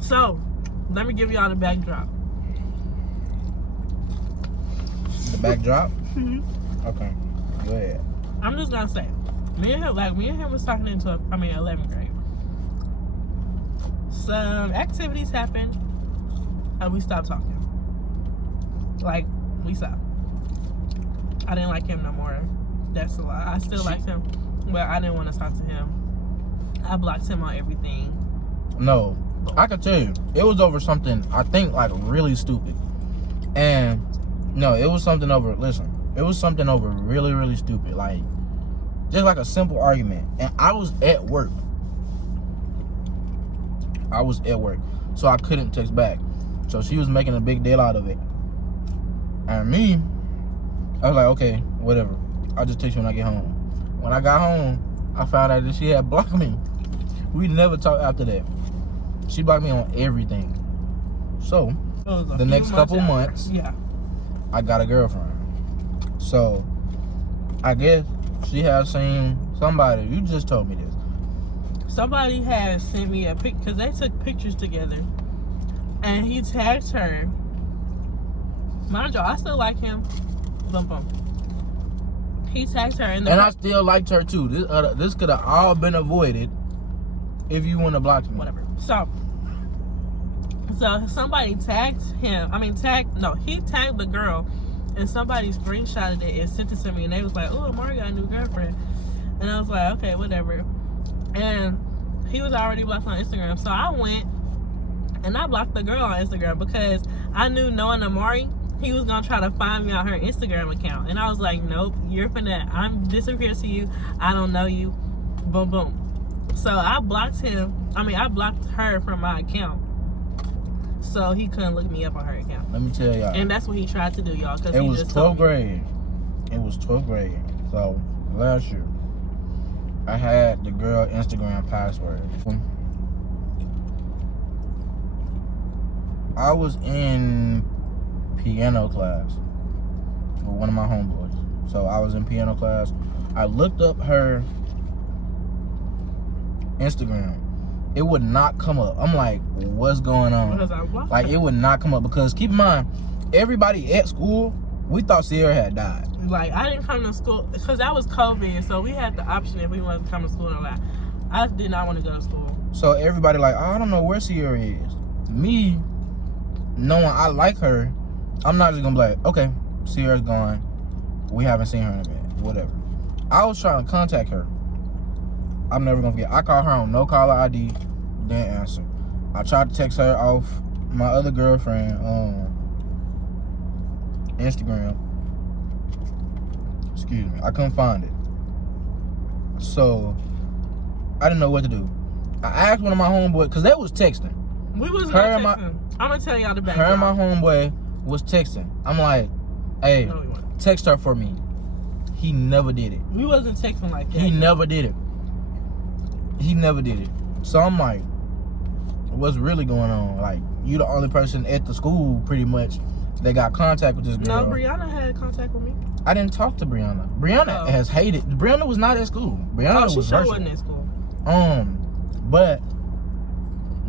So, let me give y'all the backdrop. The backdrop? Mm-hmm. Okay. Go ahead. I'm just gonna say, me and him was talking into 11th grade. Some activities happened, and we stopped talking. Like, we stopped. I didn't like him no more. That's a lie. I still liked him, but I didn't want to talk to him. I blocked him on everything. No, I can tell you, it was over something, I think, like, really stupid. And, no, it was something over, listen, it was something over really, really stupid. Like, just like a simple argument. And I was at work. So I couldn't text back. So she was making a big deal out of it. And me, I was like, okay, whatever. I'll just text you when I get home. When I got home, I found out that she had blocked me. We never talked after that. She blocked me on everything. So, the next couple months, yeah, I got a girlfriend. So, I guess she has seen somebody. You just told me this. Somebody has sent me a pic because they took pictures together, and he tagged her. Mind you, I still like him. Bum bum. He tagged her in and I still liked her too. This could have all been avoided if you wouldn't have blocked me. Whatever. So somebody tagged him. He tagged the girl, and somebody screenshotted it and sent it to me, and they was like, "Oh, Amari got a new girlfriend," and I was like, "Okay, whatever." And he was already blocked on Instagram, so I went and I blocked the girl on Instagram because I knew, knowing Amari, he was gonna try to find me on her Instagram account, and I was like, "Nope, I'm disappear to you. I don't know you." Boom, boom. So I blocked him. I blocked her from my account, so he couldn't look me up on her account. Let me tell y'all. And that's what he tried to do, y'all. It was 12th grade. It was 12th grade. So last year, I had the girl Instagram password. I was in piano class with one of my homeboys. So I was in piano class. I looked up her Instagram. It would not come up. I'm like, what's going on? Like, it would not come up because, keep in mind, everybody at school, we thought Sierra had died. Like, I didn't come to school because that was COVID, so we had the option if we wanted to come to school or not. I did not want to go to school. So everybody like, I don't know where Sierra is. Me, knowing I like her, I'm not just gonna be like, okay, Sierra's gone. We haven't seen her in a minute. Whatever. I was trying to contact her. I'm never gonna forget. I called her on no caller ID, didn't answer. I tried to text her off my other girlfriend Instagram. Excuse me. I couldn't find it. So I didn't know what to do. I asked one of my homeboys, because they was texting. We was not texting. I'm gonna tell y'all the background. Her and my homeboy was texting. I'm like, hey, no, text her for me. He never did it. We wasn't texting like that. He never did it. So I'm like, what's really going on? Like, you the only person at the school, pretty much, that got contact with this girl. No, Brianna had contact with me. I didn't talk to Brianna. Brianna has hated. Brianna was not at school. Brianna was virtual. Wasn't at school. But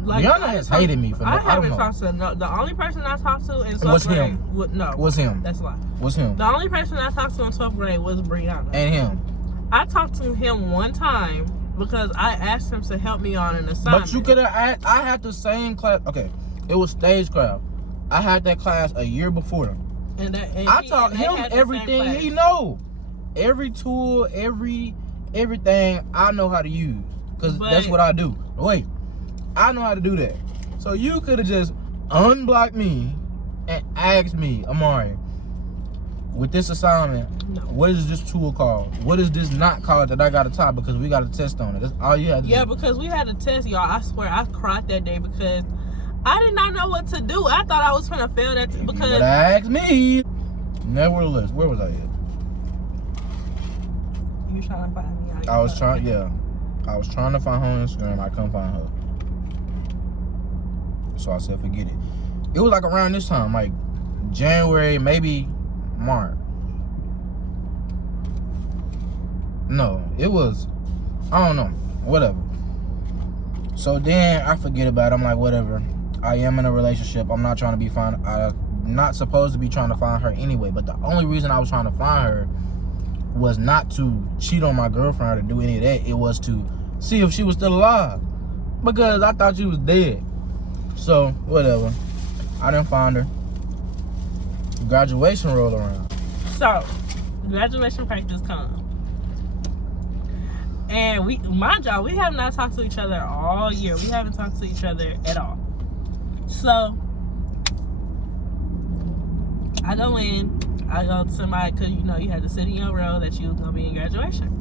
like, Brianna has hated me for that. I haven't talked to the only person I talked to in 12th grade. Was him. Was him. That's a lie. Was him. The only person I talked to in 12th grade was Brianna. And him. I talked to him one time because I asked him to help me on an assignment. But you could have. I had the same class. Okay, it was stagecraft. I had that class a year before. And I taught him everything he know. Every tool, everything I know how to use. Because that's what I do. Wait, I know how to do that. So you could have just unblocked me and asked me, Amari, with this assignment, what is this tool called? What is this not called that I got to type because we got a test on it? That's all you had to do. Yeah, because we had a test, y'all. I swear, I cried that day because I did not know what to do. I thought I was going to fail that because... You asked me. Nevertheless, where was I at? You trying to find me? I was trying to find her on Instagram. I couldn't find her. So I said, forget it. It was like around this time, like January, maybe March. No, it was, I don't know, whatever. So then I forget about it. I'm like, whatever. I am in a relationship. I'm not trying to be I'm not supposed to be trying to find her anyway. But the only reason I was trying to find her was not to cheat on my girlfriend or to do any of that. It was to see if she was still alive, because I thought she was dead. So whatever, I didn't find her. Graduation rolled around. So graduation practice come, and we have not talked to each other all year. We haven't talked to each other at all. So I go to my, because you had to sit in your row that you was gonna be in graduation.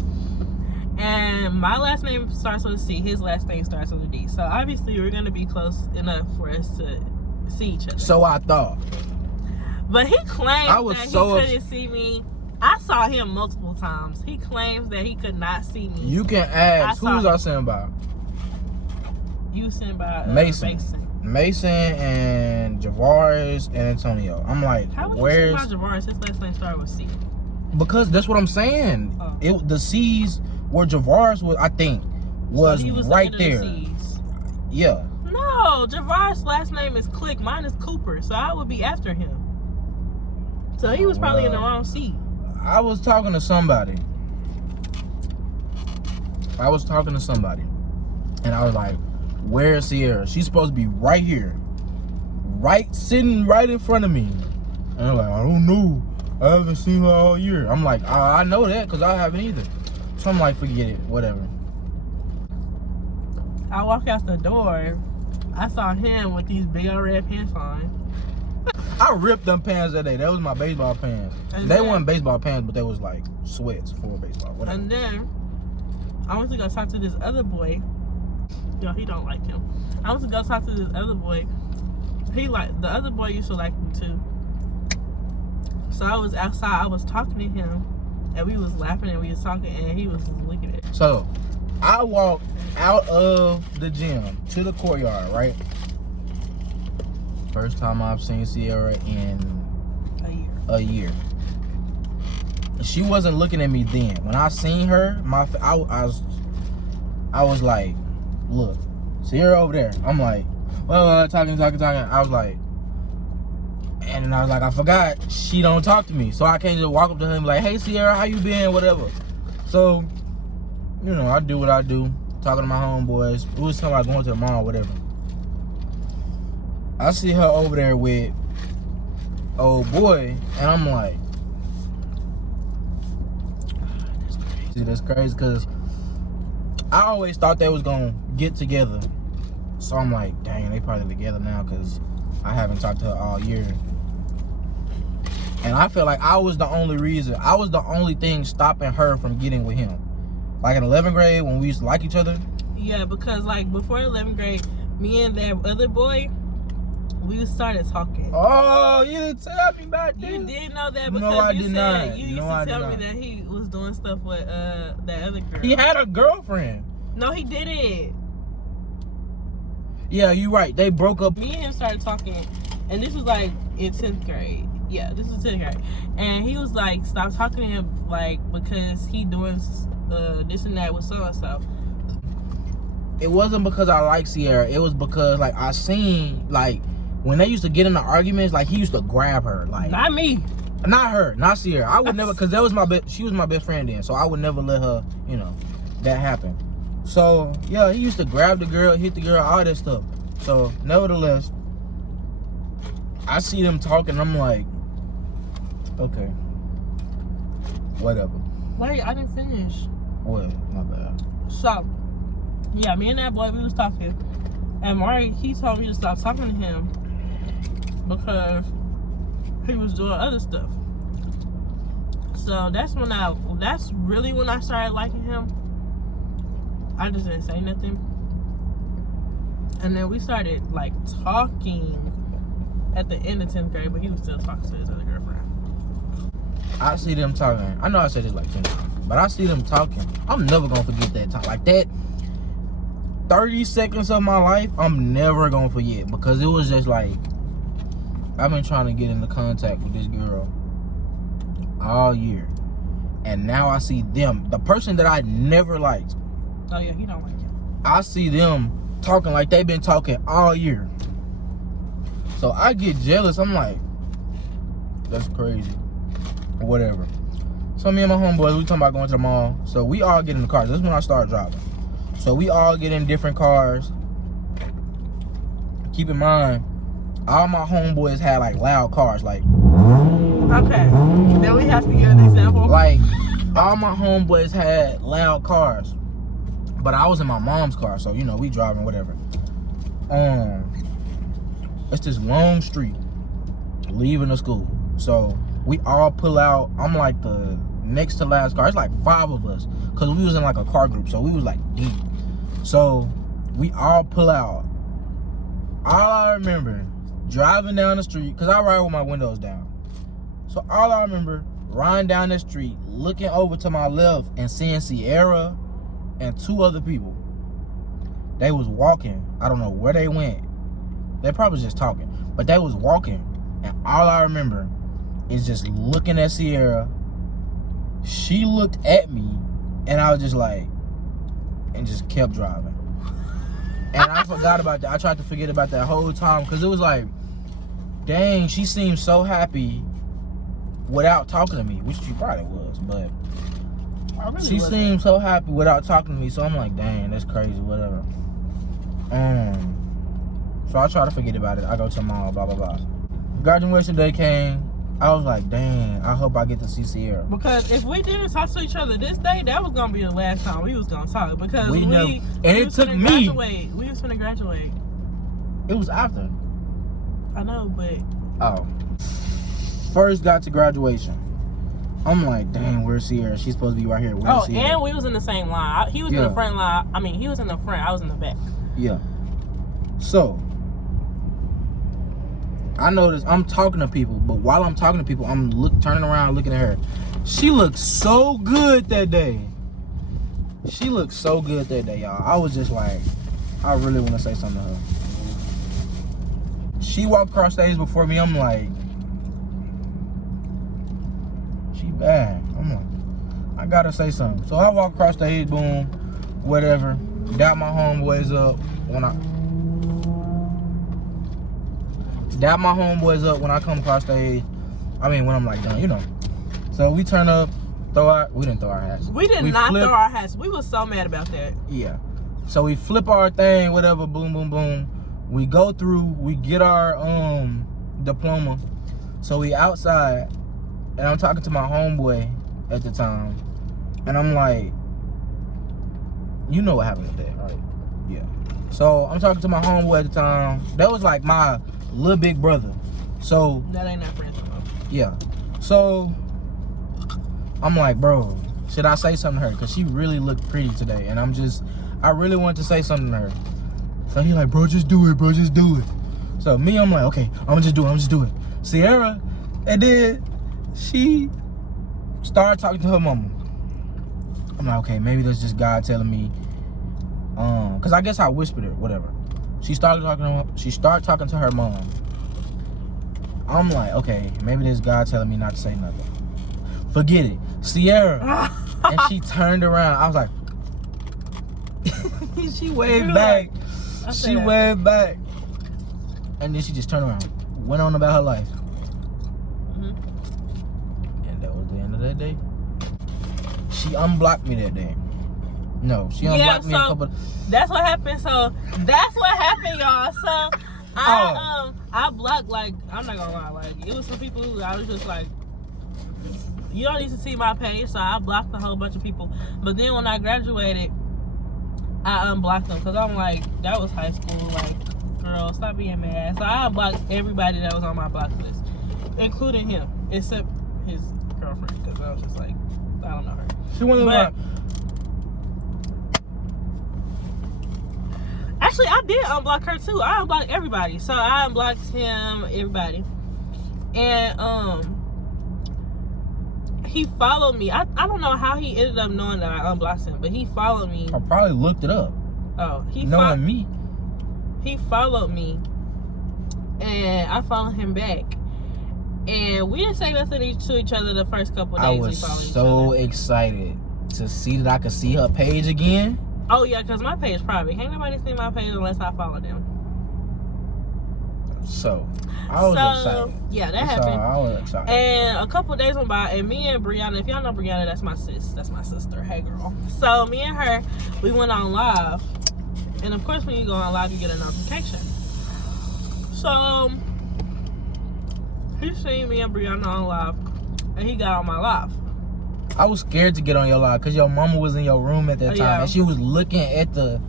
And my last name starts with a C. His last name starts with a D. So obviously we're gonna be close enough for us to see each other. So I thought. But he claimed that he couldn't see me. I saw him multiple times. He claims that he could not see me. You can ask. Who was I sitting by? You sitting by Mason and Javaris and Antonio. I'm like, how would you sitting by Javaris? His last name started with C. Because that's what I'm saying. The C's where Javaris was, I think, was right there. Yeah. No, Javaris' last name is Click. Mine is Cooper, so I would be after him. So he was probably in the wrong seat. I was talking to somebody. And I was like, where's Sierra? She's supposed to be right here. Sitting right in front of me. And I'm like, I don't know. I haven't seen her all year. I'm like, I know that because I haven't either. So I'm like, forget it, whatever. I walk out the door. I saw him with these big old red pants on. I ripped them pants that day. That was my baseball pants. They weren't baseball pants, but they was like sweats for baseball. Whatever. And then I went to go talk to this other boy. Yo, he don't like him. I went to go talk to this other boy. The other boy used to like him too. So I was outside. I was talking to him, and we was laughing and we was talking, and he was looking at me. So I walked out of the gym to the courtyard, right? First time I've seen Sierra in a year. She wasn't looking at me then. When I seen her, I was like, look, Sierra over there. I'm like, well, talking. I was like, I forgot she don't talk to me. So I can't just walk up to her and be like, hey Sierra, how you been? Whatever. So, I do what I do. Talking to my homeboys. We was talking about going to the mall, whatever. I see her over there with old boy, and I'm like, that's crazy, because I always thought they was gonna get together. So I'm like, dang, they probably together now, because I haven't talked to her all year. And I feel like I was the only thing stopping her from getting with him. Like in 11th grade, when we used to like each other. Yeah, because like before 11th grade, me and that other boy, we started talking. Oh, you didn't tell me about this. You did know that because you used to tell me that he was doing stuff with that other girl. He had a girlfriend. No, he didn't. Yeah, you're right. They broke up. Me and him started talking, and this was like in 10th grade. Yeah, this was 10th grade. And he was like, stop talking to him, like, because he doing this and that with so-and-so. It wasn't because I like Sierra. It was because, like, I seen, like, when they used to get into arguments, like, he used to grab her, like. Not me. Not her, not Sierra. I would never, because she was my best friend then, so I would never let her, that happen. So, yeah, he used to grab the girl, hit the girl, all that stuff. So, nevertheless, I see them talking, I'm like, okay, whatever. Wait, I didn't finish. What? My bad. So, yeah, me and that boy, we was talking, and Mari, he told me to stop talking to him because he was doing other stuff. So that's really when I started liking him. I just didn't say nothing, and then we started like talking at the end of 10th grade, but he was still talking to his other girlfriend. I see them talking. I know I said this like 10 times, but I see them talking. I'm never gonna forget that time. Like that 30 seconds of my life, I'm never gonna forget, because it was just like, I've been trying to get into contact with this girl all year, and now I see them, the person that I never liked. Oh yeah, he don't like you. I see them talking like they've been talking all year. So I get jealous. I'm like, that's crazy. Or whatever. So me and my homeboys, we talking about going to the mall. So we all get in the car. This is when I started driving. So we all get in different cars. Keep in mind, all my homeboys had like loud cars. Like, okay, then we have to give an example. Like, all my homeboys had loud cars. But I was in my mom's car, so you know, we driving, whatever. It's this long street leaving the school. So we all pull out. I'm like the next to last car. It's like 5 of us, because we was in like a car group, so we was like deep. So we all pull out. All I remember driving down the street, because I ride with my windows down. So all I remember riding down the street, looking over to my left and seeing Sierra and 2 other people. They was walking. I don't know where they went. They probably just talking, but they was walking. And all I remember is just looking at Sierra. She looked at me, and I was just like, and just kept driving. And I forgot about that. I tried to forget about that whole time, because it was like, dang, she seemed so happy without talking to me, which she probably was, but she seemed so happy without talking to me. So I'm like, dang, that's crazy, whatever. So I try to forget about it. I go to the mall, blah, blah, blah. Graduation day came. I was like, dang, I hope I get to see Sierra. Because if we didn't talk to each other this day, that was going to be the last time we was going to talk. Because and it took me. We was going to graduate. It was after. I know, but. Oh. First got to graduation. I'm like, dang, where's Sierra? She's supposed to be right here. Where's Sierra? And we was in the same line. He was in the front line. I mean, he was in the front. I was in the back. Yeah. So, I noticed I'm talking to people, but while I'm talking to people, I'm turning around looking at her. She looked so good that day. She looked so good that day, y'all. I was just like, I really want to say something to her. She walked across stage before me. I'm like, she bad. I'm like, I gotta say something. So I walk across stage, boom, whatever. Dap my homeboys up when I come across stage. I mean, when I'm like done, you know. So we turn up, we didn't throw our hats. We did not throw our hats. We was so mad about that. Yeah. So we flip our thing, whatever, boom, boom, boom. We go through, we get our diploma. So we outside, and I'm talking to my homeboy at the time, and I'm like, you know what happened today, right? Yeah. So I'm talking to my homeboy at the time. That was like my little big brother. So that ain't that friend. Yeah. So I'm like, bro, should I say something to her? Because she really looked pretty today, and I really wanted to say something to her. So he like, bro, just do it, bro, just do it. So me, I'm like, okay, I'm gonna just do it. Sierra, and then she started talking to her mama. I'm like, okay, maybe that's just God telling me, cause I guess I whispered it, whatever. She started talking to her mom. I'm like, okay, maybe this God telling me not to say nothing. Forget it, Sierra. And she turned around. I was like, she waved back. She waved back, and then she just turned around, went on about her life. And that was the end of that day. She unblocked me that day. No, she unblocked me a couple. That's what happened. So that's what happened, y'all. So I blocked, like, I'm not gonna lie, like, it was some people who I was just like, you don't need to see my page. So I blocked a whole bunch of people. But then when I graduated, I unblocked them, because I'm like, that was high school, like, girl, stop being mad. So I unblocked everybody that was on my block list, including him, except his girlfriend, because I was just like, I don't know her. She wasn't like. Actually, I did unblock her too. I unblocked everybody. So I unblocked him, everybody. And he followed me. I don't know how he ended up knowing that I unblocked him, but he followed me. I probably looked it up. Oh, knowing me. He followed me, and I followed him back. And we didn't say nothing to each other the first couple of days. I was so excited to see that I could see her page again. Oh yeah, because my page private. Ain't nobody seen my page unless I follow them. So, I was excited. Yeah, that happened. I was excited. And a couple of days went by, and me and Brianna, if y'all know Brianna, that's my sis. That's my sister. Hey, girl. So, me and her, we went on live. And, of course, when you go on live, you get a notification. So, he seen me and Brianna on live, and he got on my live. I was scared to get on your live because your mama was in your room at that time, and she was looking at the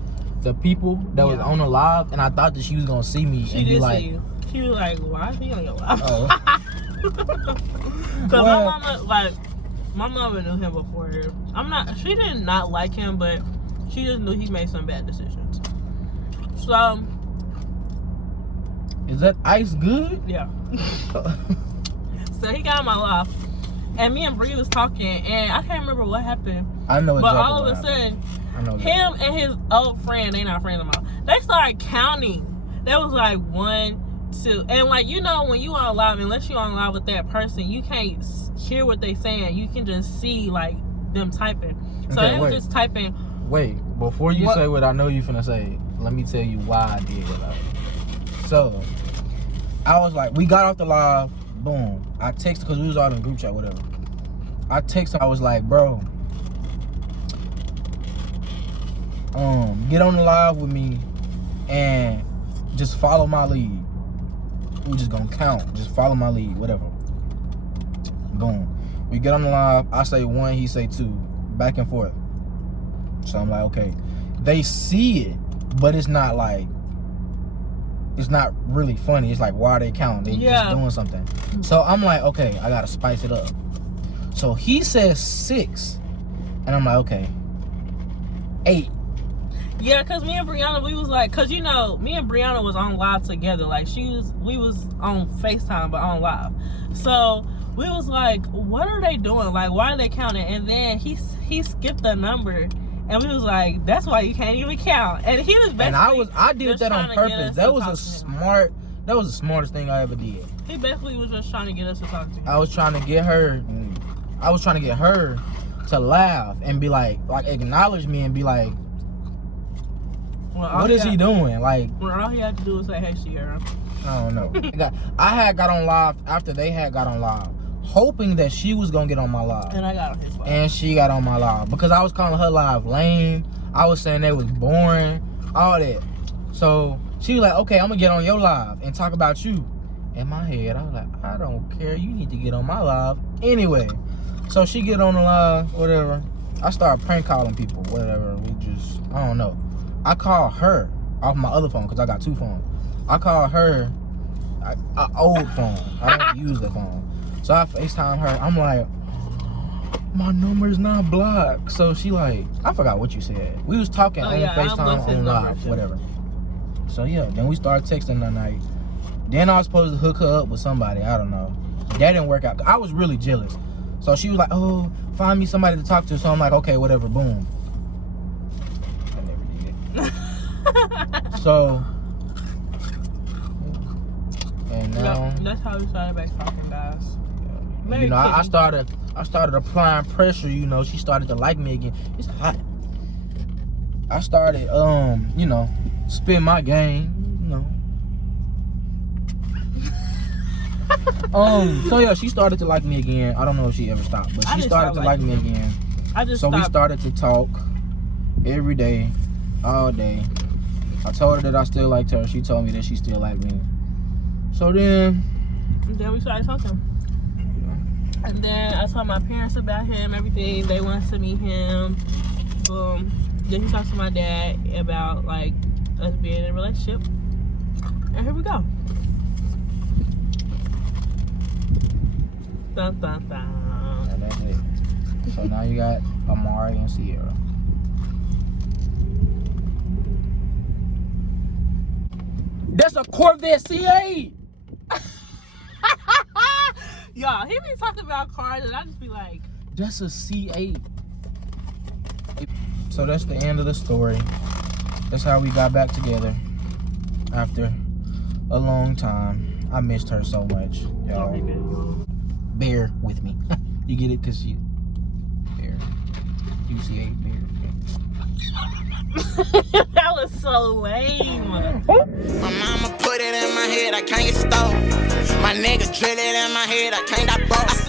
people that was on the live, and I thought that she was gonna see me and be like, see you. She was like, "Why is he on your live?" Oh. Cause my mama knew him before. She did not like him, but she just knew he made some bad decisions. So, is that ice good? Yeah. So he got on my live, and me and Bree was talking, and I can't remember what happened. I know exactly. But all of a sudden, him and his old friend, they not friends anymore. They started counting. That was like 1, 2, and like you know when you on live, unless you on live with that person, you can't hear what they saying. You can just see like them typing. So they were just typing. Wait, before you say what I know you finna say, let me tell you why I did it. So, I was like, we got off the live, boom. I texted, because we was all in group chat, whatever. I texted, I was like, bro, get on the live with me and just follow my lead. We just gonna count. Just follow my lead, whatever. Boom. We get on the live, I say 1, he say 2. Back and forth. So I'm like, okay. They see it, but it's not like, it's not really funny. It's like, why are they counting? They just doing something. So I'm like, okay, I gotta spice it up. So he says 6, and I'm like, okay, 8. Yeah, cause me and Brianna, we was like, cause you know, me and Brianna was on live together. Like we was on FaceTime, but on live. So we was like, what are they doing? Like, why are they counting? And then he skipped the number. And we was like, that's why you can't even count. And he was basically, and I did that on purpose. That was the smartest thing I ever did. He basically was just trying to get us to talk to him. I was trying to get her to laugh and be like acknowledge me and be like, what is he doing? Like, well, all he had to do was say, hey, Sierra. I don't know. I had got on live after they had got on live, hoping that she was gonna get on my live. And I got on his live. And she got on my live because I was calling her live lame. I was saying they was boring, all that. So she was like, okay, I'm gonna get on your live and talk about you. In my head, I was like, I don't care. You need to get on my live anyway. So she get on the live, whatever. I started prank calling people, whatever. I don't know. I called her off my other phone because I got 2 phones. I called her, an old phone. I don't use the phone. So I FaceTime her. I'm like, my number's not blocked. So she like, I forgot what you said. We was talking on FaceTime on live, whatever. So yeah, then we started texting that night. Then I was supposed to hook her up with somebody. I don't know. That didn't work out. I was really jealous. So she was like, oh, find me somebody to talk to. So I'm like, okay, whatever, boom. I never did. So, and now. That's how we started back talking, guys. Yeah. You know, I started applying pressure. You know, she started to like me again. It's hot. I started, you know, spin my game. You know. So yeah, she started to like me again. I don't know if she ever stopped, but she started to like me again. So we started to talk every day, all day. I told her that I still liked her. She told me that she still liked me. So then we started talking. Yeah. And then I told my parents about him, everything. They wanted to meet him. Boom. Then he talked to my dad about like us being in a relationship. And here we go. Dun, dun, dun. And that's it. So now you got Amari and Sierra. That's a Corvette C8. Y'all, he be talking about cars and I just be like, that's a C8. So that's the end of the story. That's how we got back together after a long time. I missed her so much, y'all. Bear with me. You get it? Cause you bear. UCA bear. That was so lame. My mama put it in my head, I can't get stole. My nigga drill it in my head, I can't die broke.